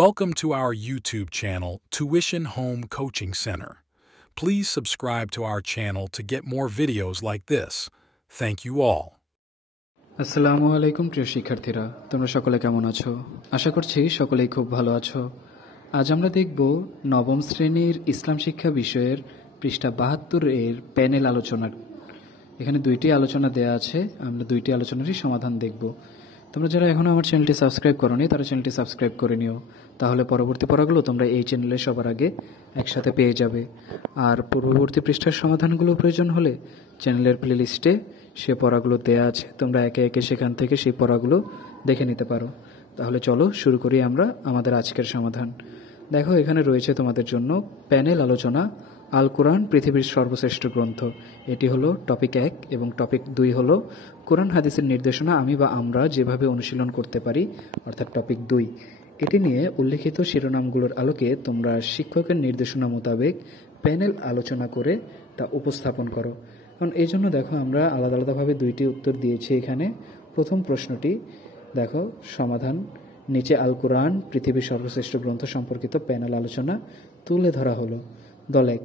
Welcome to our YouTube channel, Tuition Home Coaching Center. Please subscribe to our channel to get more videos like this. Thank you all. আসসালামু আলাইকুম প্রিয় শিক্ষার্থীরা, তোমরা সকলে কেমন আছো? আশা করছি সকলেই খুব ভালো আছো। আজ আমরা দেখব নবম শ্রেণীর ইসলাম শিক্ষা বিষয়ের পৃষ্ঠা ৭২ এর প্যানেল আলোচনা। এখানে দুইটি আলোচনা দেয়া আছে, আমরা দুইটি আলোচনারই সমাধান দেখব। তোমরা যারা এখনও আমার চ্যানেলটি সাবস্ক্রাইব করোনি তারা চ্যানেলটি সাবস্ক্রাইব করে নিও, তাহলে পরবর্তী পড়াগুলো তোমরা এই চ্যানেলে সবার আগে একসাথে পেয়ে যাবে। আর পূর্ববর্তী পৃষ্ঠার সমাধানগুলো প্রয়োজন হলে চ্যানেলের প্লেলিস্টে সে পড়াগুলো দেয়া আছে, তোমরা একে একে সেখান থেকে সেই পড়াগুলো দেখে নিতে পারো। তাহলে চলো শুরু করি আমরা আমাদের আজকের সমাধান। দেখো, এখানে রয়েছে তোমাদের জন্য প্যানেল আলোচনা, আল কোরআন পৃথিবীর সর্বশ্রেষ্ঠ গ্রন্থ। এটি হলো টপিক 1 এবং টপিক 2 হলো কোরআন হাদিসের নির্দেশনা আমি বা আমরা যেভাবে অনুশীলন করতে পারি, অর্থাৎ টপিক 2। এটি নিয়ে উল্লেখিত শিরোনামগুলোর আলোকে তোমরা শিক্ষকের নির্দেশনা মোতাবেক প্যানেল আলোচনা করে তা উপস্থাপন করো। কারণ এই জন্য দেখো, আমরা আলাদা আলাদাভাবে দুইটি উত্তর দিয়েছি। এখানে প্রথম প্রশ্নটি দেখো, সমাধান নিচে আল কোরআন পৃথিবীর সর্বশ্রেষ্ঠ গ্রন্থ সম্পর্কিত প্যানেল আলোচনা তুলে ধরা হলো। দল 1,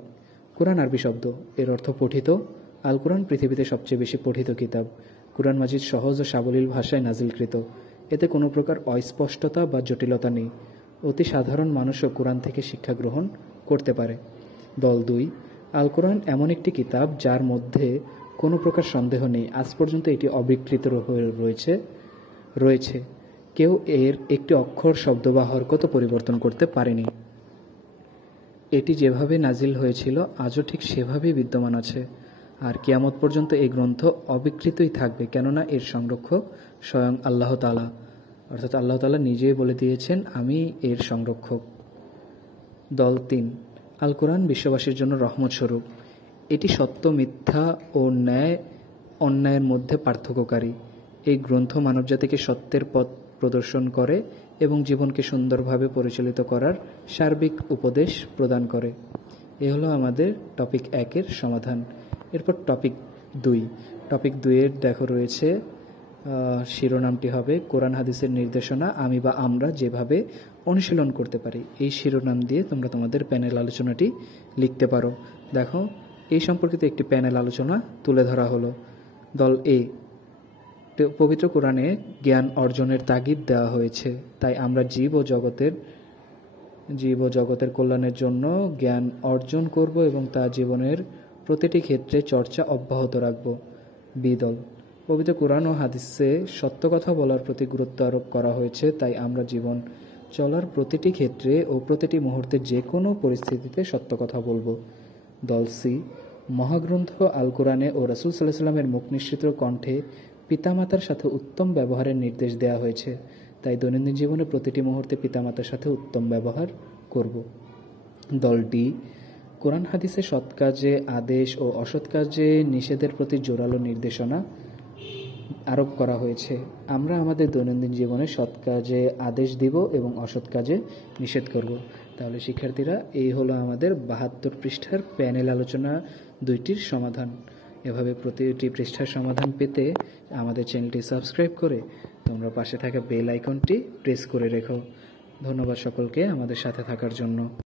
কোরআন আরবি শব্দ, এর অর্থ পঠিত। আল কোরআন পৃথিবীতে সবচেয়ে বেশি পঠিত কিতাব। কোরআন মাজিদ সহজ ও সাবলীল ভাষায় নাজিলকৃত। এতে কোনো প্রকার অস্পষ্টতা বা জটিলতা নেই। অতি সাধারণ মানুষও কোরআন থেকে শিক্ষা গ্রহণ করতে পারে। দল 2, আল কোরআন এমন একটি কিতাব যার মধ্যে কোনো প্রকার সন্দেহ নেই, আজ পর্যন্ত এটি অবিকৃত হয়ে রয়েছে। কেউ এর একটি অক্ষর, শব্দ বা হরকত পরিবর্তন করতে পারেনি। এটি যেভাবে নাজিল হয়েছিল আজও ঠিক সেভাবেই বিদ্যমান আছে, আর কিয়ামত পর্যন্ত এই গ্রন্থ অবিকৃতই থাকবে, কেননা এর সংরক্ষক স্বয়ং আল্লাহ তাআলা, অর্থাৎ আল্লাহ তাআলা নিজেই বলে দিয়েছেন আমি এর সংরক্ষক। দল 3, আল কোরআন বিশ্ববাসীর জন্য রহমত স্বরূপ। এটি সত্য, মিথ্যা ও ন্যায় অন্যায়ের মধ্যে পার্থক্যকারী। এই গ্রন্থ মানবজাতিকে সত্যের পথ প্রদর্শন করে এবং জীবনকে সুন্দরভাবে পরিচালিত করার সার্বিক উপদেশ প্রদান করে। এ হলো আমাদের টপিক 1 এর সমাধান। এরপর টপিক 2। টপিক 2 এর দেখো রয়েছে শিরোনামটি হবে কোরআন হাদিসের নির্দেশনা আমি বা আমরা যেভাবে অনুশীলন করতে পারি। এই শিরোনাম দিয়ে তোমরা তোমাদের প্যানেল আলোচনাটি লিখতে পারো। দেখো, এই সম্পর্কিত একটি প্যানেল আলোচনা তুলে ধরা হলো। দল A, পবিত্র কোরআনে জ্ঞান অর্জনের তাগিদ দেওয়া হয়েছে, তাই আমরা জীব ও জগতের কল্যাণের জন্য জ্ঞান অর্জন করব এবং তা জীবনের প্রতিটি ক্ষেত্রে চর্চা অব্যাহত রাখব। বি দল, পবিত্র কোরআন ও হাদিসে সত্য কথা বলার প্রতি গুরুত্ব আরোপ করা হয়েছে, তাই আমরা জীবন চলার প্রতিটি ক্ষেত্রে ও প্রতিটি মুহূর্তে যে কোনো পরিস্থিতিতে সত্য কথা বলবো। দল সি, মহাগ্রন্থ আল কোরআনে ও রাসূল সাল্লাল্লাহু আলাইহি ওয়াসাল্লামের মুখ নিঃসৃত কণ্ঠে পিতামাতার সাথে উত্তম ব্যবহারের নির্দেশ দেওয়া হয়েছে, তাই দৈনন্দিন জীবনে প্রতিটি মুহূর্তে পিতামাতার সাথে উত্তম ব্যবহার করব। দল ডি, কোরআন হাদিসে সৎ কাজে আদেশ ও অসৎ কাজে নিষেধের প্রতি জোরালো নির্দেশনা আরোপ করা হয়েছে। আমরা আমাদের দৈনন্দিন জীবনে সৎ কাজে আদেশ দিব এবং অসৎ কাজে নিষেধ করব। তাহলে শিক্ষার্থীরা, এই হলো আমাদের ৭২ পৃষ্ঠার প্যানেল আলোচনা দুইটির সমাধান। এভাবে প্রতিটি পৃষ্ঠার সমাধান পেতে আমাদের চ্যানেলটি সাবস্ক্রাইব করে তোমরা পাশে থাকা বেল আইকনটি প্রেস করে রেখো। ধন্যবাদ সকলকে আমাদের সাথে থাকার জন্য।